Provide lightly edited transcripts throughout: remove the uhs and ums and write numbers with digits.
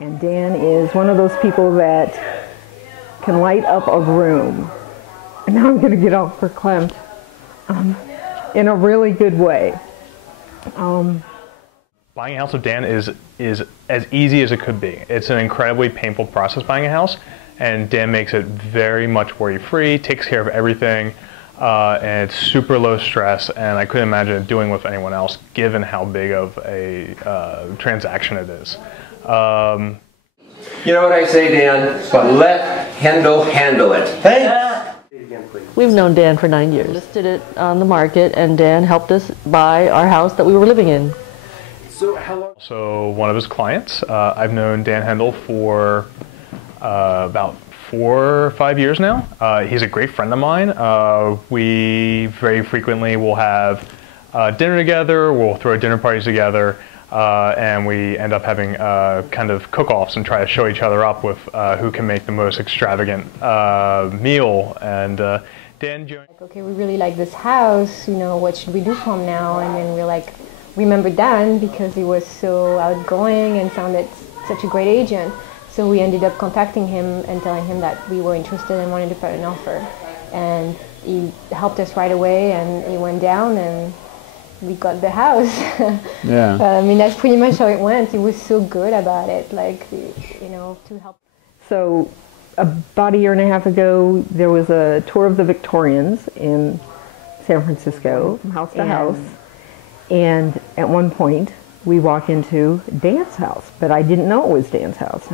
And Dan is one of those people that can light up a room. And now I'm going to get all verklempt in a really good way. Buying a house with Dan is as easy as it could be. It's an incredibly painful process buying a house, and Dan makes it very much worry-free, takes care of everything, and it's super low stress, and I couldn't imagine it doing with anyone else given how big of a transaction it is. You know what I say, Dan? But let Hendel handle it. Thanks. We've known Dan for 9 years. Listed it on the market, and Dan helped us buy our house that we were living in. So how long? So one of his clients. I've known Dan Hendel for about 4 or 5 years now. He's a great friend of mine. We very frequently will have dinner together. We'll throw dinner parties together. And we end up having kind of cook-offs and try to show each other up with who can make the most extravagant meal. And Dan joined. Okay, we really like this house, you know, what should we do for him now? And then we're like, remember Dan because he was so outgoing and sounded such a great agent. So we ended up contacting him and telling him that we were interested and wanted to put an offer. And he helped us right away, and he went down and we got the house. Yeah. I mean, that's pretty much how it went. He was so good about it, like, you know, to help. So about a year and a half ago, there was a tour of the Victorians in San Francisco, from house to house. And at one point, we walk into Dan's house, but I didn't know it was Dan's house.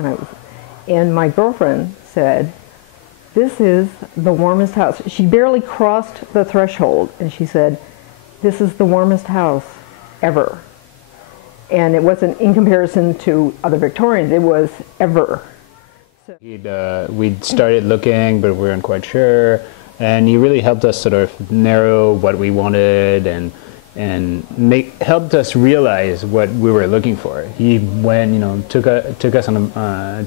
And my girlfriend said, "This is the warmest house." She barely crossed the threshold, and she said, "This is the warmest house ever." And it wasn't in comparison to other Victorians, it was ever. We'd started looking, but we weren't quite sure. And he really helped us sort of narrow what we wanted and helped us realize what we were looking for. He went, you know, took us on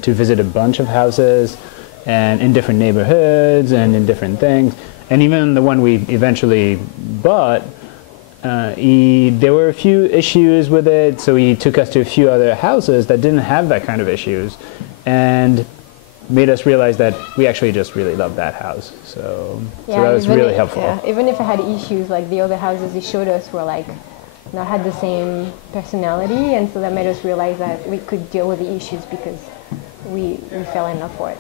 to visit a bunch of houses, and in different neighborhoods and in different things. And even the one we eventually bought, there were a few issues with it, so he took us to a few other houses that didn't have that kind of issues, and made us realize that we actually just really loved that house. So that was really helpful. Yeah, even if I had issues, like the other houses he showed us were like not had the same personality, and so that made us realize that we could deal with the issues because we fell in love for it.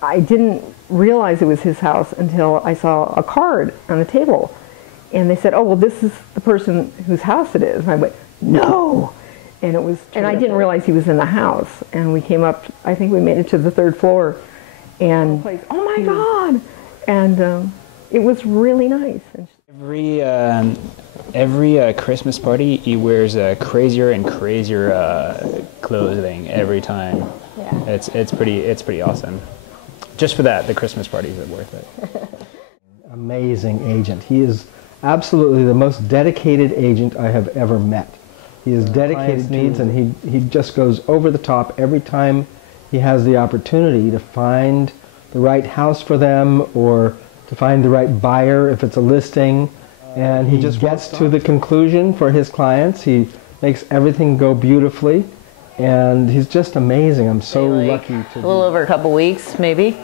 I didn't realize it was his house until I saw a card on the table. And they said, "Oh, well, this is the person whose house it is." And I went, "No!" And it was, and I didn't realize he was in the house. And we came up, I think we made it to the 3rd floor. And, oh my God! And it was really nice. Every Christmas party, he wears crazier and crazier clothing every time. Yeah. It's pretty awesome. Just for that, the Christmas parties are worth it. Amazing agent. He is absolutely the most dedicated agent I have ever met. He has dedicated needs, and he just goes over the top every time he has the opportunity to find the right house for them or to find the right buyer if it's a listing. And he just gets to the conclusion for his clients. He makes everything go beautifully. And he's just amazing. I'm so lucky to... A little over a couple weeks, maybe,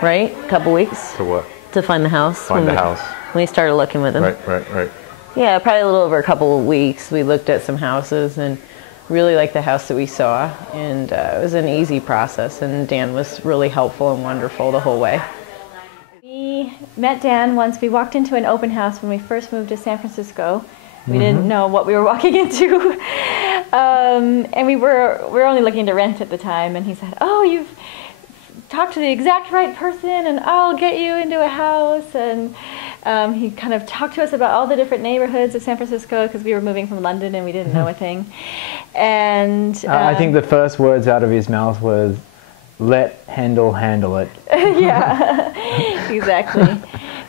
right? A couple weeks. To what? To find the house. Find the house. When we started looking with him. Right. Yeah, probably a little over a couple of weeks. We looked at some houses and really liked the house that we saw. And it was an easy process, and Dan was really helpful and wonderful the whole way. We met Dan once. We walked into an open house when we first moved to San Francisco. We didn't know what we were walking into. And we were only looking to rent at the time, and he said, "Oh, you've talked to the exact right person, and I'll get you into a house." And he kind of talked to us about all the different neighborhoods of San Francisco because we were moving from London and we didn't know a thing. And I think the first words out of his mouth was, "Let Hendel handle it." Yeah, exactly.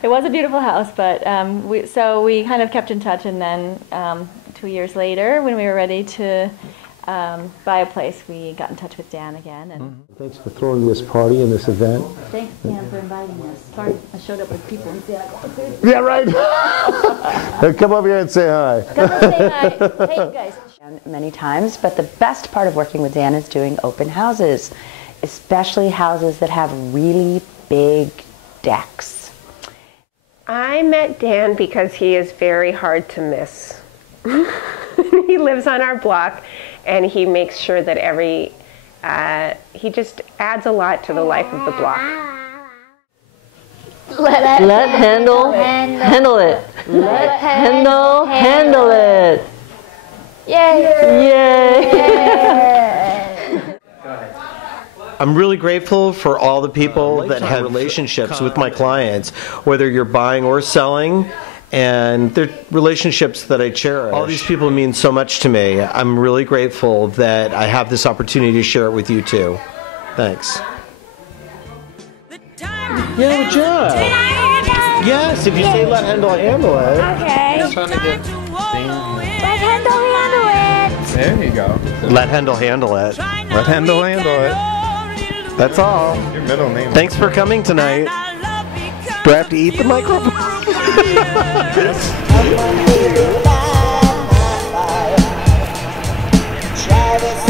It was a beautiful house, but so we kind of kept in touch, and then 2 years later, when we were ready to buy a place, we got in touch with Dan again. And Thanks for throwing this party and this event. thanks, Dan, for inviting us. Sorry, I showed up with people and said, Yeah, right. Come over here and say hi. come and say hi. Hey, you guys. Many times, but the best part of working with Dan is doing open houses, especially houses that have really big decks. I met Dan because he is very hard to miss. He lives on our block, and he makes sure that he just adds a lot to the life of the block. Let Hendel handle it. Let Hendel handle it. Yay! Yay! I'm really grateful for all the people that have relationships with my clients, whether you're buying or selling, and they're relationships that I cherish. All these people mean so much to me. I'm really grateful that I have this opportunity to share it with you too. Thanks. Yeah, good job. Yes, if you say let Hendel handle it. Okay. Let Hendel handle it. There you go. Let Hendel handle it. Let Hendel handle it. That's all. Your middle name. Thanks for coming tonight. Do I have to eat the microphone? Travis